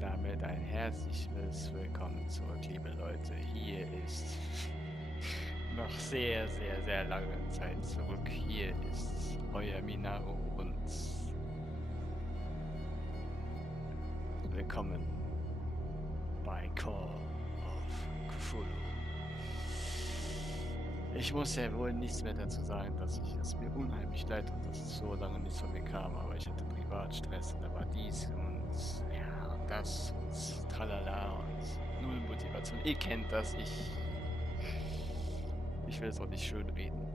damit ein herzliches Willkommen zurück, liebe Leute. Hier ist noch sehr, sehr, sehr lange Zeit zurück. Hier ist euer Minaro und willkommen bei Call of Cthullu. Ich muss ja wohl nichts mehr dazu sagen, dass es mir unheimlich leid tut, dass es so lange nichts von mir kam, aber ich hatte Privatstress und da war dies und ja und das und tralala und null Motivation. Ihr kennt das, ich will es auch nicht schön reden.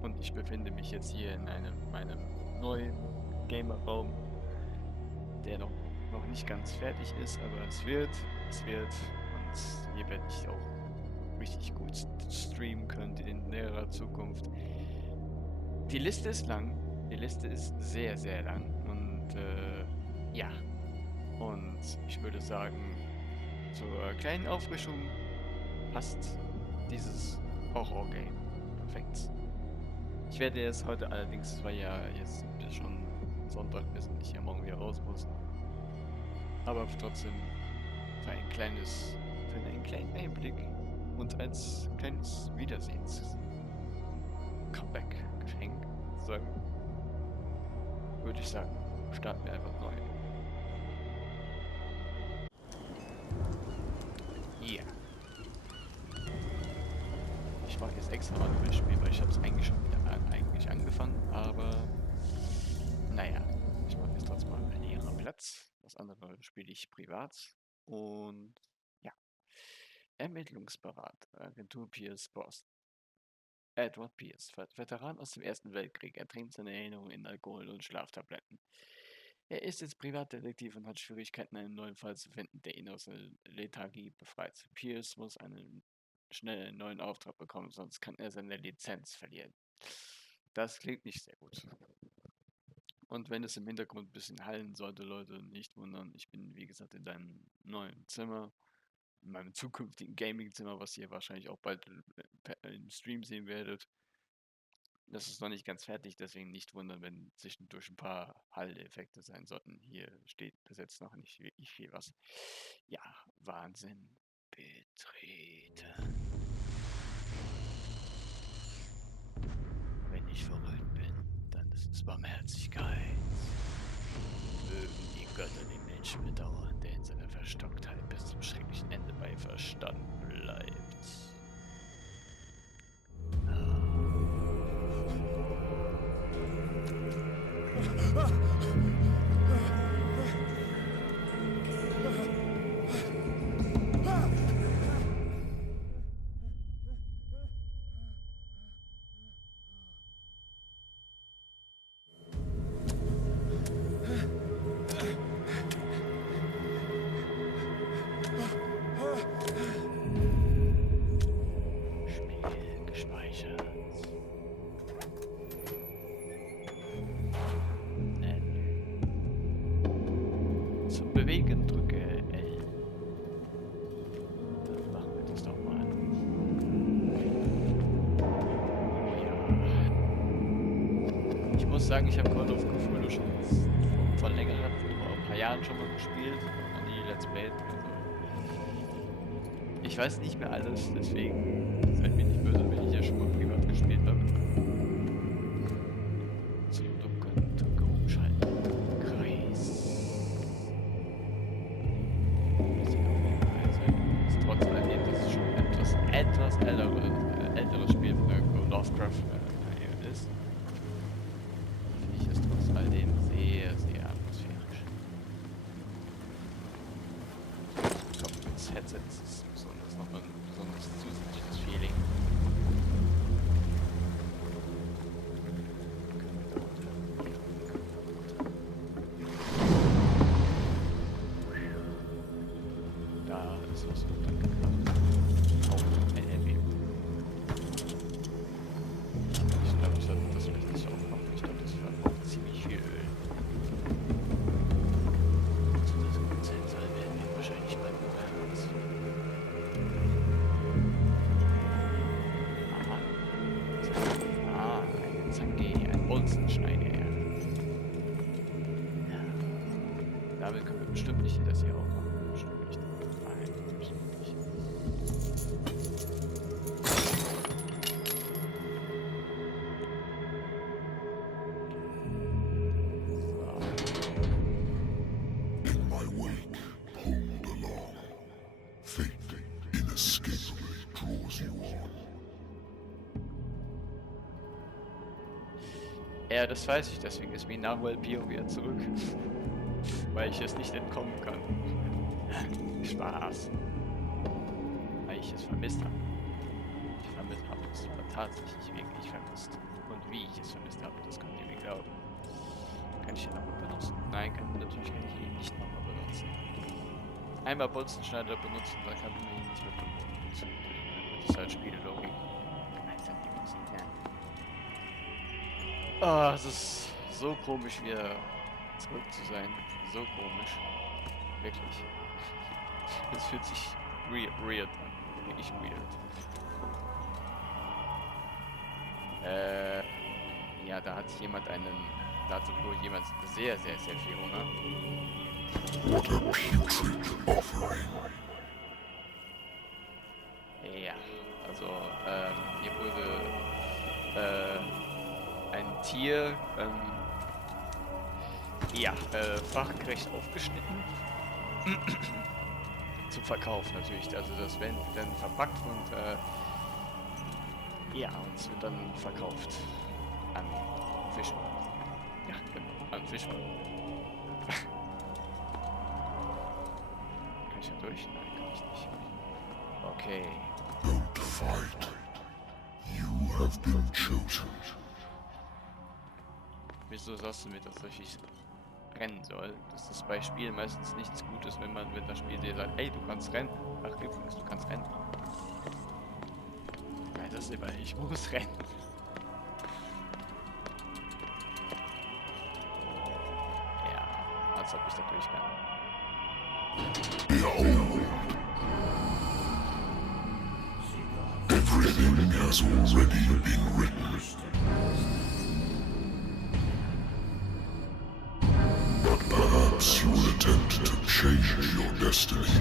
Und ich befinde mich jetzt hier in meinem neuen Gamerraum, der noch nicht ganz fertig ist, aber es wird und hier werde ich auch richtig gut streamen könnt in näherer Zukunft. Die Liste ist lang. Die Liste ist sehr, sehr lang. Und ja. Und ich würde sagen, zur kleinen Auffrischung passt dieses Horror-Game perfekt. Ich werde es heute allerdings, weil ja jetzt schon Sonntag ist und ich ja morgen wieder raus muss. Aber trotzdem für einen kleinen Einblick und als kleines Wiedersehens-Comeback-Geschenk sozusagen, würde ich sagen, starten wir einfach neu. Yeah. Ich mache jetzt extra mal ein Spiel, weil ich habe es eigentlich schon wieder angefangen, aber naja, ich mache jetzt trotzdem mal einen leeren Platz. Das andere spiele ich privat und ja. Ermittlungsberater, Agentur Pierce Boss. Edward Pierce, Veteran aus dem Ersten Weltkrieg, ertränkt seine Erinnerungen in Alkohol und Schlaftabletten. Er ist jetzt Privatdetektiv und hat Schwierigkeiten, einen neuen Fall zu finden, der ihn aus der Lethargie befreit. Pierce muss schnell einen neuen Auftrag bekommen, sonst kann er seine Lizenz verlieren. Das klingt nicht sehr gut. Und wenn es im Hintergrund ein bisschen hallen sollte, Leute, nicht wundern. Ich bin, wie gesagt, in deinem neuen Zimmer. In meinem zukünftigen Gaming-Zimmer, was ihr wahrscheinlich auch bald im Stream sehen werdet. Das ist noch nicht ganz fertig, deswegen nicht wundern, wenn zwischendurch ein paar Hall-Effekte sein sollten. Hier steht bis jetzt noch nicht wirklich viel was. Ja, Wahnsinn. Betreten. Wenn ich verrückt bin, dann ist es Barmherzigkeit. Mögen die Götter den Menschen bedauern, der in seiner Verstocktheit bis zum schrecklichen Ende bei Verstand bleibt. Bewegen drücke L. Dann machen wir das doch mal. Ja. Ich muss sagen, ich habe Call of Cthullu schon vor ein paar Jahren schon mal gespielt und nie Let's Play. Also ich weiß nicht mehr alles, deswegen seid mir nicht böse, wenn ich ja schon mal privat gespielt habe. Zum Dunkeln drücke umschalten. Kreis. Trotz alledem, dass es schon etwas älteres Spiel von der Lovecraft ist, finde ich es trotz alledem sehr, sehr atmosphärisch. Ich glaube, das Headset ist noch ein besonders zusätzliches Feeling. Da ist was runtergekommen. Auch ein Erleben. Kabel können wir bestimmt nicht das hier auch machen. Bestimmt nicht. Nein, bestimmt nicht. In my wake, pulled along. Fate inescapably draws you on. Ja, das weiß ich, deswegen ist Nahuel Pio wieder zurück. Weil ich es nicht entkommen kann. Spaß. Weil ich es vermisst habe. Ich habe es tatsächlich wirklich vermisst. Und wie ich es vermisst habe, das könnt ihr mir glauben. Kann ich ihn nochmal benutzen? Nein, natürlich kann ich ihn nicht nochmal benutzen. Einmal Bolzenschneider benutzen, dann kann man ihn nicht mehr benutzen. Das ist halt Spiellogik. Alter, die Musik, ja. Ah, es ist so komisch, wieder zurück zu sein. So komisch. Wirklich. Es fühlt sich weird an. Wirklich weird. Ja, da hat jemand da hatte wohl jemand sehr viel Hunger. What a putrid offering. Ja, also, hier wurde, ein Tier, fachgerecht aufgeschnitten. Zum Verkauf natürlich. Also das wird dann verpackt und und es wird dann verkauft an Fischer. Ja, genau, an Fischer. Kann ich ja durch? Nein, kann ich nicht. Okay. Don't fight. You have been chosen. Wieso sagst du mir, dass ich rennen soll? Das ist bei Spielen meistens nichts Gutes, wenn das Spiel dir sagt, ey, du kannst rennen. Ach, übrigens, du kannst rennen. Nein, das ist immer, ich muss rennen. Ja, als ob ich da durch kann. Behold. Everything has already been written. But perhaps you will attempt to change your destiny.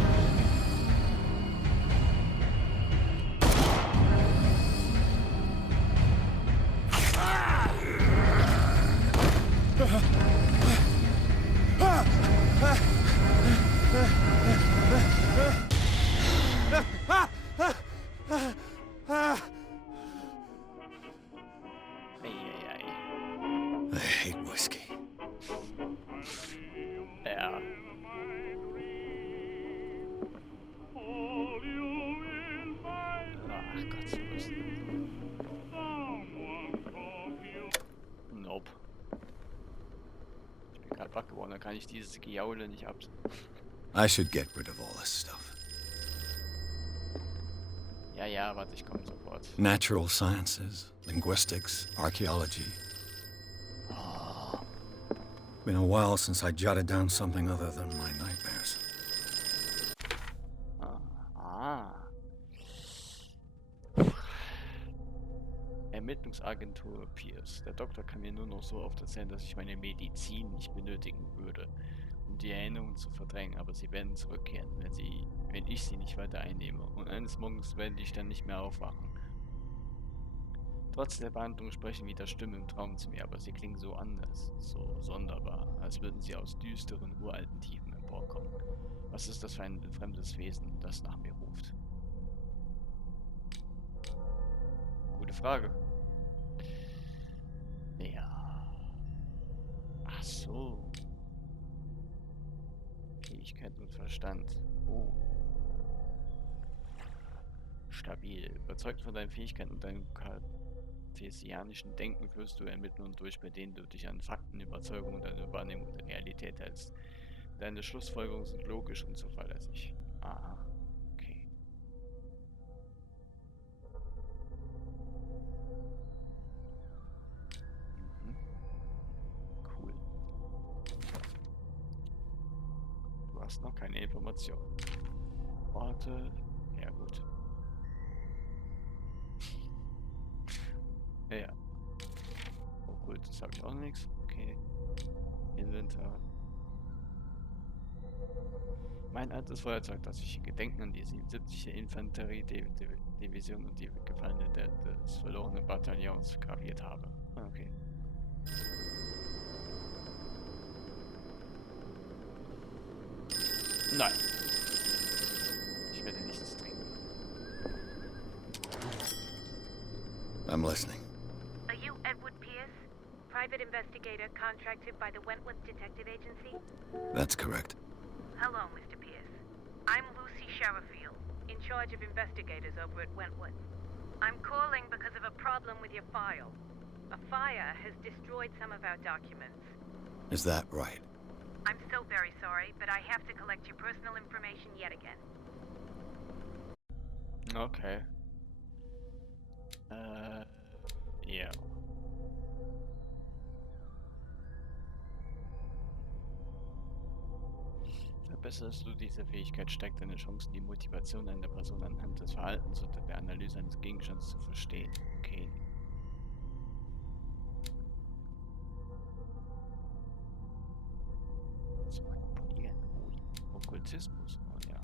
I hate whiskey. Ja. Ach Gott, so lustig. Nope. Ich bin gerade wach geworden, dann kann ich dieses Gejaule nicht ab. I should get rid of all this stuff. Ja, warte, ich komme sofort. Natural sciences, linguistics, archaeology. Been a while since I jotted down something other than my nightmares. Ermittlungsagentur Pierce. Der Doktor kann mir nur noch so oft erzählen, dass ich meine Medizin nicht benötigen würde, um die Erinnerungen zu verdrängen, aber sie werden zurückkehren, wenn ich sie nicht weiter einnehme. Und eines Morgens werde ich dann nicht mehr aufwachen. Trotz der Behandlung sprechen wieder Stimmen im Traum zu mir, aber sie klingen so anders, so sonderbar, als würden sie aus düsteren, uralten Tiefen emporkommen. Was ist das für ein fremdes Wesen, das nach mir ruft? Gute Frage. Ja. Ach so. Fähigkeit und Verstand. Oh. Stabil. Überzeugt von deinen Fähigkeiten und deinem kartesianischen Denken führst du Ermittlungen durch, bei denen du dich an Fakten, Überzeugungen und deine Wahrnehmung der Realität hältst. Deine Schlussfolgerungen sind logisch und zuverlässig. Aha. Okay. Mhm. Cool. Du hast noch keine Information. Orte. Ja, gut. Ja. Oh, gut, das habe ich auch noch nichts. Okay. Inventar. Mein altes Feuerzeug, das ich in Gedenken an die 77. Infanterie-Division und die Gefallenen des verlorenen Bataillons graviert habe. Okay. Nein. Ich werde nichts trinken. I'm listening. Are you Edward Pierce, private investigator contracted by the Wentworth Detective Agency? That's correct. Hello, Mr. Pierce. I'm Lucy Sherifield, in charge of investigators over at Wentworth. I'm calling because of a problem with your file. A fire has destroyed some of our documents. Is that right? I'm so very sorry, but I have to collect your personal information yet again. Okay. Ja. Verbesserst du diese Fähigkeit, steigt deine Chancen, die Motivation einer Person anhand des Verhaltens oder der Analyse eines Gegenstands zu verstehen. Okay. Das Manipulieren. Oh, Okkultismus. Oh ja.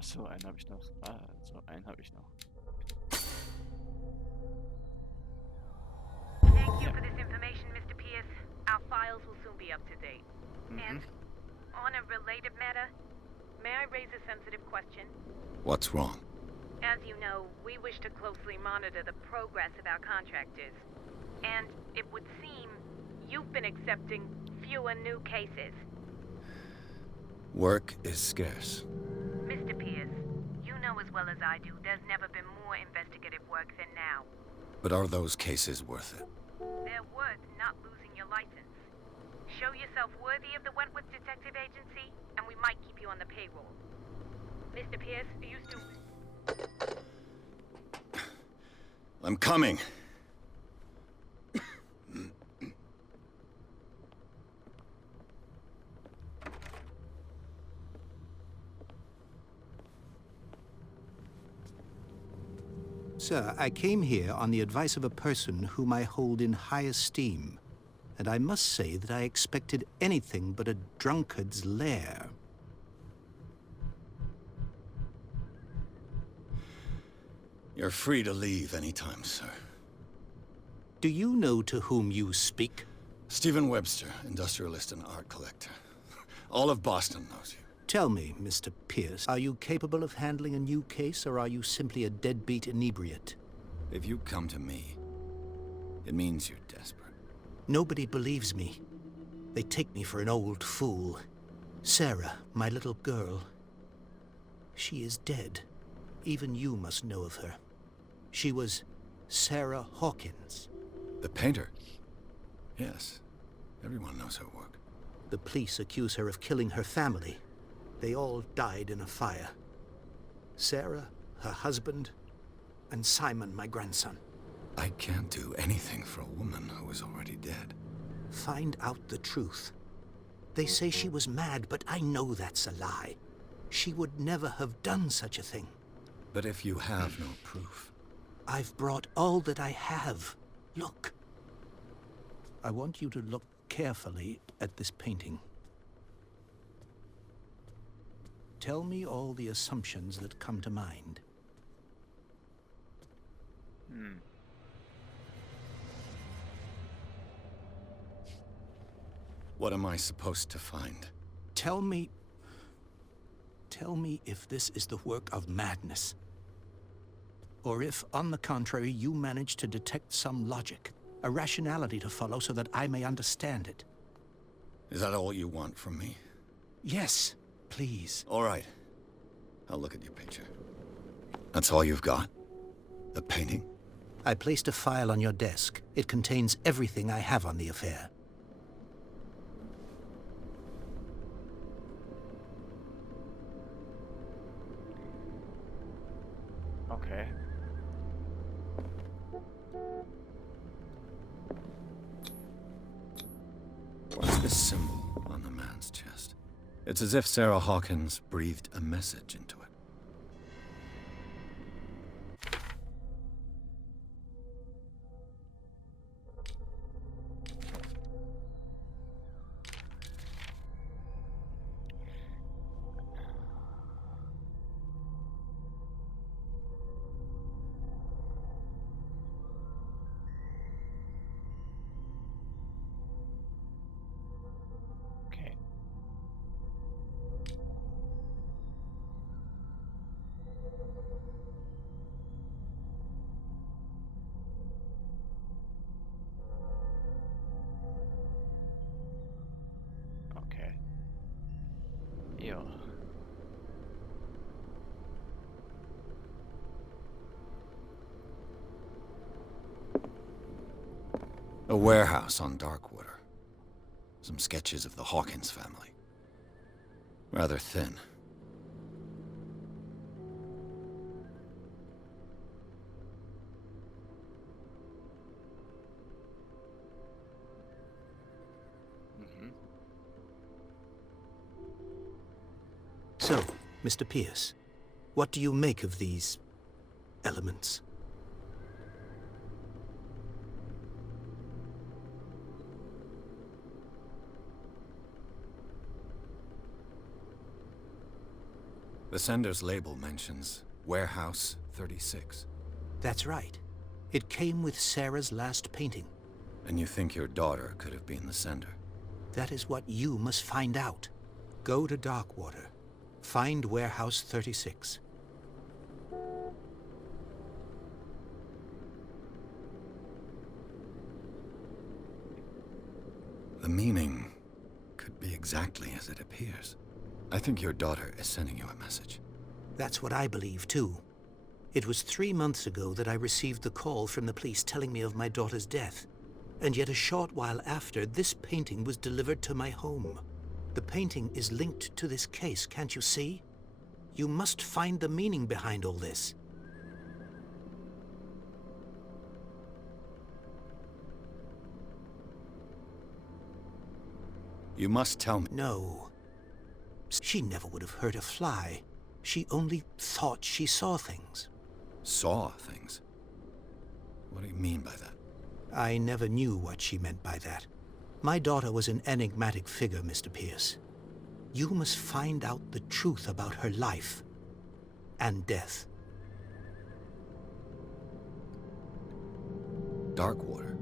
So, einen habe ich noch. So, einen habe ich noch. Thank you for this information, Mr. Pierce. Our files will soon be up to date. And on a related matter, may I raise a sensitive question? What's wrong? As you know, we wish to closely monitor the progress of our contractors. And it would seem you've been accepting fewer new cases. Work is scarce. Mr. Pierce, you know as well as I do, there's never been more investigative work than now. But are those cases worth it? They're worth not losing your license. Show yourself worthy of the Wentworth Detective Agency, and we might keep you on the payroll. Mr. Pierce, are you still... I'm coming. Sir, I came here on the advice of a person whom I hold in high esteem, and I must say that I expected anything but a drunkard's lair. You're free to leave anytime, sir. Do you know to whom you speak? Stephen Webster, industrialist and art collector. All of Boston knows you. Tell me, Mr. Pierce, are you capable of handling a new case, or are you simply a deadbeat inebriate? If you come to me, it means you're desperate. Nobody believes me. They take me for an old fool. Sarah, my little girl, she is dead. Even you must know of her. She was Sarah Hawkins. The painter? Yes. Everyone knows her work. The police accuse her of killing her family. They all died in a fire. Sarah, her husband, and Simon, my grandson. I can't do anything for a woman who is already dead. Find out the truth. They say she was mad, but I know that's a lie. She would never have done such a thing. But if you have no proof... I've brought all that I have. Look. I want you to look carefully at this painting. Tell me all the assumptions that come to mind. What am I supposed to find? Tell me if this is the work of madness. Or if, on the contrary, you manage to detect some logic, a rationality to follow so that I may understand it. Is that all you want from me? Yes, please. All right. I'll look at your picture. That's all you've got? The painting? I placed a file on your desk. It contains everything I have on the affair. What's this symbol on the man's chest? It's as if Sarah Hawkins breathed a message into it. Okay. Okay. Ja. A warehouse on Darkwater. Some sketches of the Hawkins family. Rather thin. So, Mr. Pierce, what do you make of these elements? The sender's label mentions Warehouse 36. That's right. It came with Sarah's last painting. And you think your daughter could have been the sender? That is what you must find out. Go to Darkwater. Find Warehouse 36. The meaning could be exactly as it appears. I think your daughter is sending you a message. That's what I believe, too. It was 3 months ago that I received the call from the police telling me of my daughter's death. And yet a short while after, this painting was delivered to my home. The painting is linked to this case, can't you see? You must find the meaning behind all this. You must tell me. No. She never would have hurt a fly. She only thought she saw things. Saw things? What do you mean by that? I never knew what she meant by that. My daughter was an enigmatic figure, Mr. Pierce. You must find out the truth about her life and death. Darkwater?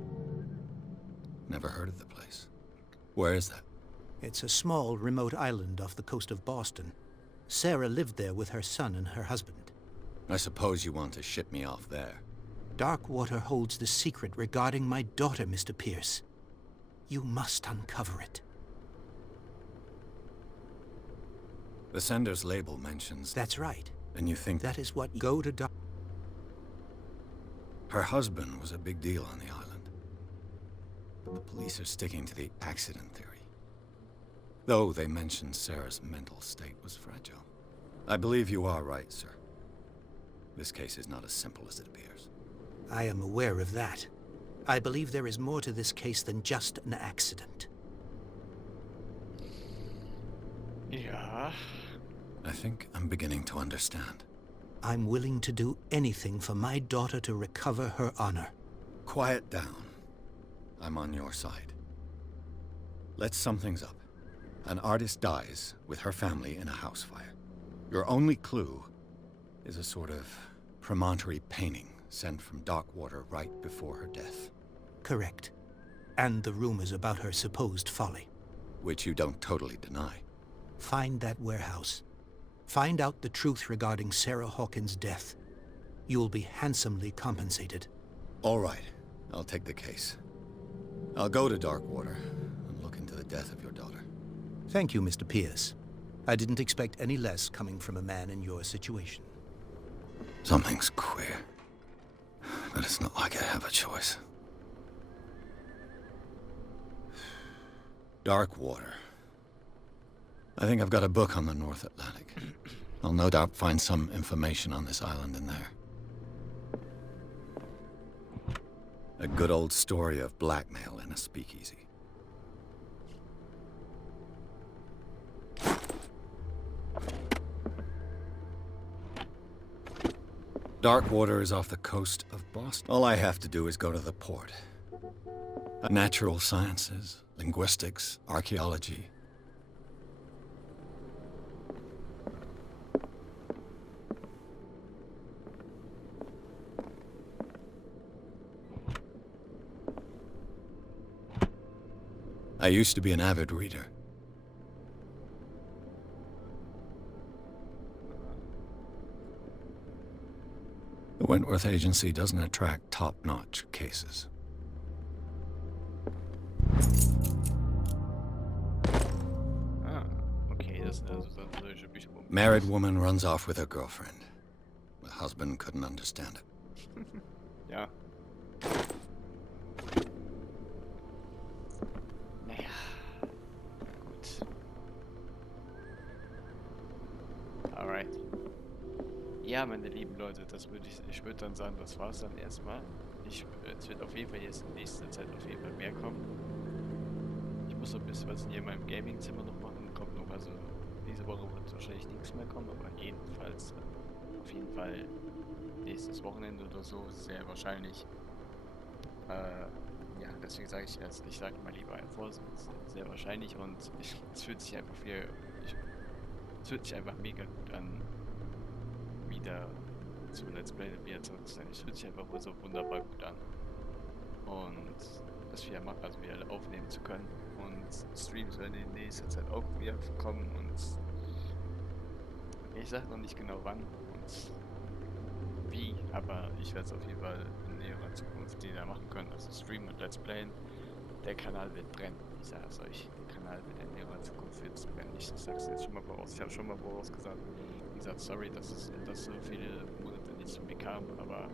Never heard of the place. Where is that? It's a small, remote island off the coast of Boston. Sarah lived there with her son and her husband. I suppose you want to ship me off there. Darkwater holds the secret regarding my daughter, Mr. Pierce. You must uncover it. The sender's label mentions... That's right. And you think... That is what... Go to Her husband was a big deal on the island. But the police are sticking to the accident theory. Though they mention Sarah's mental state was fragile. I believe you are right, sir. This case is not as simple as it appears. I am aware of that. I believe there is more to this case than just an accident. Ja. I think I'm beginning to understand. I'm willing to do anything for my daughter to recover her honor. Quiet down. I'm on your side. Let's sum things up. An artist dies with her family in a house fire. Your only clue is a sort of promontory painting sent from Darkwater right before her death. Correct. And the rumors about her supposed folly. Which you don't totally deny. Find that warehouse. Find out the truth regarding Sarah Hawkins' death. You'll be handsomely compensated. All right. I'll take the case. I'll go to Darkwater and look into the death of your daughter. Thank you, Mr. Pierce. I didn't expect any less coming from a man in your situation. Something's queer. But it's not like I have a choice. Darkwater. I think I've got a book on the North Atlantic. I'll no doubt find some information on this island in there. A good old story of blackmail in a speakeasy. Darkwater is off the coast of Boston. All I have to do is go to the port. Natural sciences, linguistics, archaeology. I used to be an avid reader. The Wentworth Agency doesn't attract top-notch cases. Ah, okay, das sind also dann solche Bücher. Married woman runs off with her girlfriend. The husband couldn't understand it. Ja. Naja. Gut. Alright. Ja, meine lieben Leute, ich würde dann sagen, das war's dann erstmal. Es wird auf jeden Fall jetzt in nächster Zeit auf jeden Fall mehr kommen. Ich muss noch ein bisschen was hier in meinem Gaming-Zimmer noch machen. Kommt noch, also diese Woche wird wahrscheinlich nichts mehr kommen, aber jedenfalls auf jeden Fall nächstes Wochenende oder so, sehr wahrscheinlich. Ja, deswegen sage ich jetzt, ich sage mal lieber sehr wahrscheinlich und es fühlt sich einfach es fühlt sich einfach mega gut an, wieder zu Let's Play wieder zurück zu sein. Es fühlt sich einfach so wunderbar gut an. Und das wieder machen, also wieder aufnehmen zu können. Und Streams werden in nächster Zeit auch wieder kommen und ich sag noch nicht genau wann und wie, aber ich werde es auf jeden Fall in näherer Zukunft wieder machen können. Also Stream und Let's Playen. Der Kanal wird brennen. Ich sage es euch. Der Kanal wird in näherer Zukunft brennen. Ich sag's jetzt schon mal voraus. Ich habe schon mal vorausgesagt. Wie gesagt, sorry, dass so viele Monate nicht zu mir kam, aber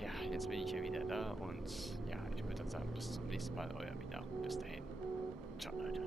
ja, jetzt bin ich ja wieder da und ja, ich würde dann sagen, bis zum nächsten Mal, euer Mina. Bis dahin. Ciao, Leute.